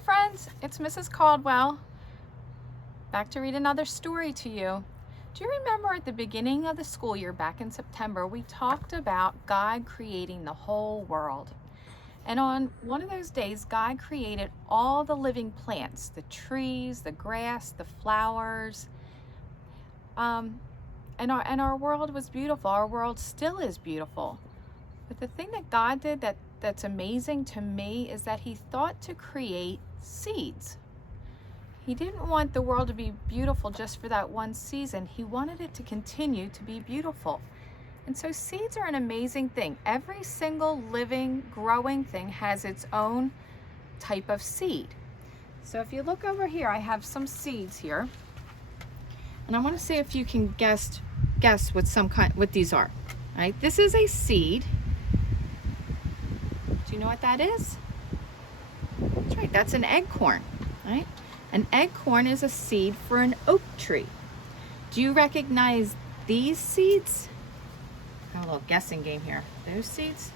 Hi friends, it's Mrs. Caldwell. Back to read another story to you. Do you remember at the beginning of the school year back in September, we talked about God creating the whole world. And on one of those days, God created all the living plants, the trees, the grass, the flowers. And our world was beautiful. Our world still is beautiful. But the thing that God did that's amazing to me is that he thought to create seeds. He didn't want the world to be beautiful just for that one season. He wanted it to continue to be beautiful. And so seeds are an amazing thing. Every single living, growing thing has its own type of seed. So if you look over here, I have some seeds here. And I want to see if you can guess what these are. All right, this is a seed. Do you know what that is? That's right, that's an acorn, right? An acorn is a seed for an oak tree. Do you recognize these seeds? Got a little guessing game here. Those seeds?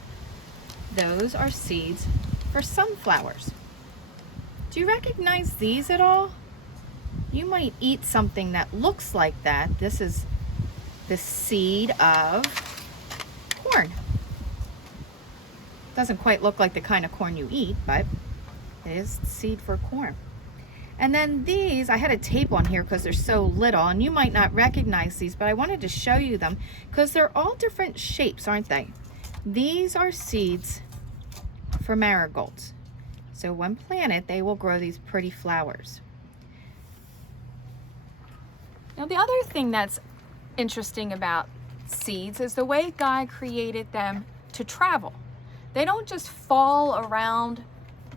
Those are seeds for sunflowers. Do you recognize these at all? You might eat something that looks like that. This is the seed of corn. Doesn't quite look like the kind of corn you eat, but it is seed for corn. And then these, I had a tape on here because they're so little, and you might not recognize these, but I wanted to show you them because they're all different shapes, aren't they? These are seeds for marigolds. So when planted, they will grow these pretty flowers. Now the other thing that's interesting about seeds is the way God created them to travel. They don't just fall around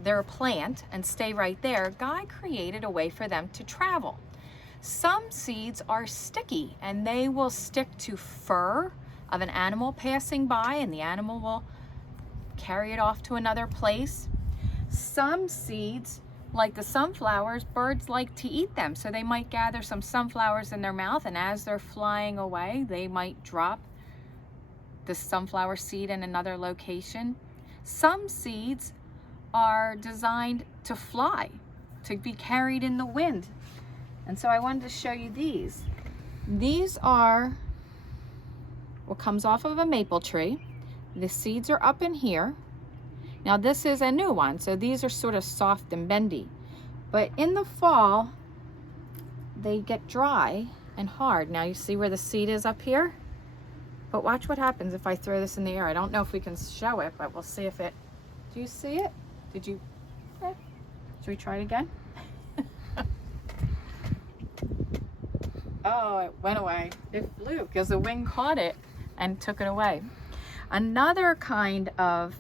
their plant and stay right there. God created a way for them to travel. Some seeds are sticky and they will stick to fur of an animal passing by, and the animal will carry it off to another place. Some seeds, like the sunflowers, birds like to eat them, so they might gather some sunflowers in their mouth, and as they're flying away, they might drop the sunflower seed in another location. Some seeds are designed to fly, to be carried in the wind. And so I wanted to show you these. These are what comes off of a maple tree. The seeds are up in here. Now this is a new one, so these are sort of soft and bendy. But in the fall, they get dry and hard. Now you see where the seed is up here? But watch what happens if I throw this in the air. I don't know if we can show it, but we'll see if it... Do you see it? Did you... Should we try it again? Oh, it went away. It flew because the wind caught it and took it away. Another kind of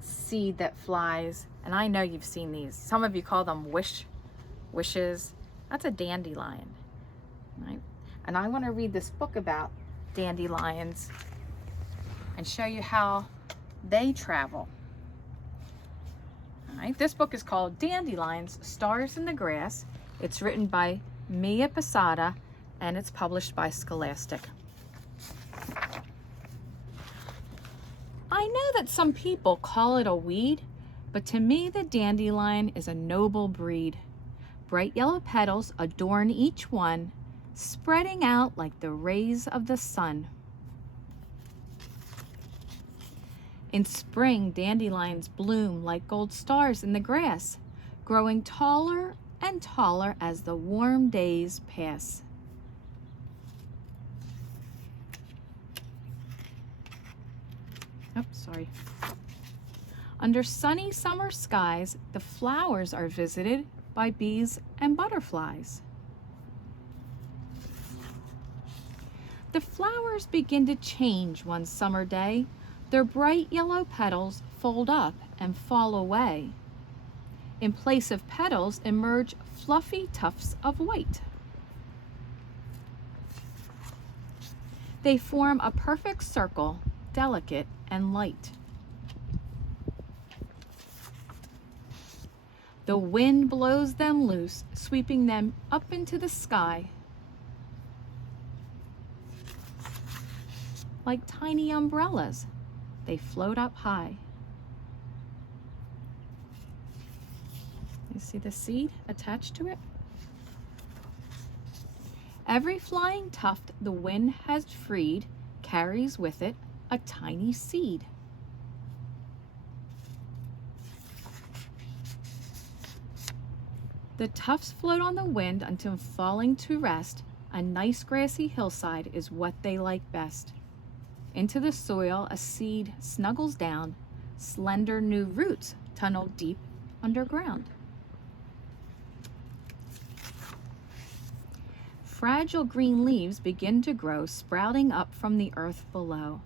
seed that flies, and I know you've seen these. Some of you call them wishes. That's a dandelion, right? And I want to read this book about dandelions and show you how they travel. All right, this book is called Dandelions, Stars in the Grass. It's written by Mia Posada and it's published by Scholastic. I know that some people call it a weed, but to me the dandelion is a noble breed. Bright yellow petals adorn each one, spreading out like the rays of the sun. In spring, dandelions bloom like gold stars in the grass, growing taller and taller as the warm days pass. Oops, sorry. Under sunny summer skies, the flowers are visited by bees and butterflies. The flowers begin to change one summer day. Their bright yellow petals fold up and fall away. In place of petals emerge fluffy tufts of white. They form a perfect circle, delicate and light. The wind blows them loose, sweeping them up into the sky. Like tiny umbrellas, they float up high. See the seed attached to it? Every flying tuft the wind has freed carries with it a tiny seed. The tufts float on the wind until falling to rest. A nice grassy hillside is what they like best. Into the soil a seed snuggles down. Slender new roots tunnel deep underground. Fragile green leaves begin to grow, sprouting up from the earth below.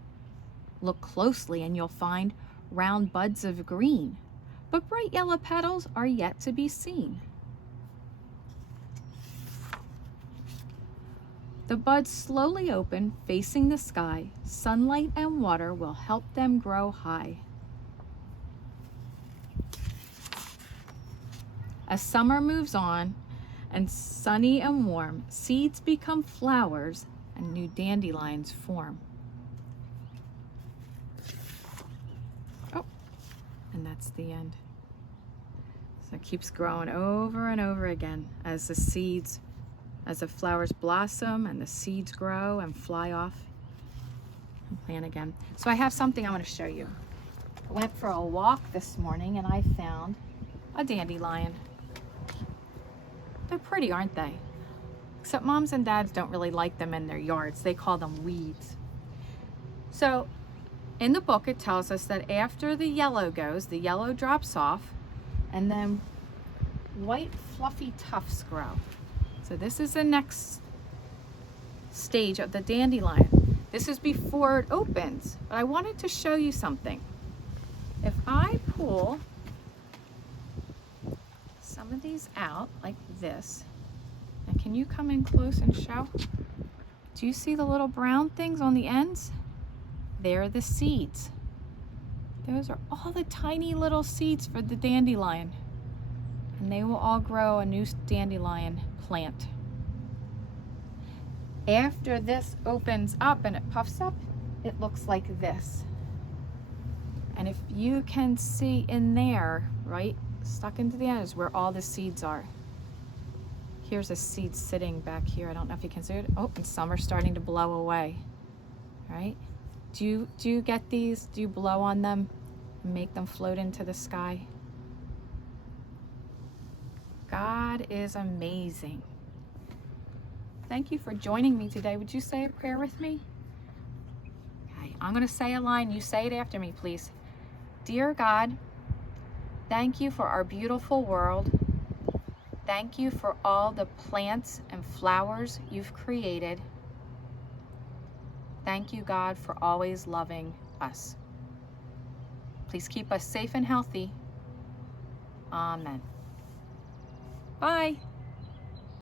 Look closely and you'll find round buds of green, but bright yellow petals are yet to be seen. The buds slowly open, facing the sky. Sunlight and water will help them grow high. As summer moves on and sunny and warm, seeds become flowers and new dandelions form. Oh, and that's the end. So it keeps growing over and over again as the flowers blossom and the seeds grow and fly off and plant again. So I have something I want to show you. I went for a walk this morning and I found a dandelion. They're pretty, aren't they? Except moms and dads don't really like them in their yards. They call them weeds. So in the book it tells us that after the yellow goes, the yellow drops off and then white fluffy tufts grow. So this is the next stage of the dandelion. This is before it opens, but I wanted to show you something. If I pull some of these out like this, and can you come in close and show? Do you see the little brown things on the ends? They're the seeds. Those are all the tiny little seeds for the dandelion, and they will all grow a new dandelion plant. After this opens up and it puffs up, it looks like this. And if you can see in there, right, stuck into the end is where all the seeds are. Here's a seed sitting back here. I don't know if you can see it. Oh, and some are starting to blow away. Right? Do you get these? Do you blow on them and make them float into the sky? God is amazing. Thank you for joining me today. Would you say a prayer with me? Okay, I'm going to say a line. You say it after me, please. Dear God, thank you for our beautiful world. Thank you for all the plants and flowers you've created. Thank you, God, for always loving us. Please keep us safe and healthy. Amen. Bye.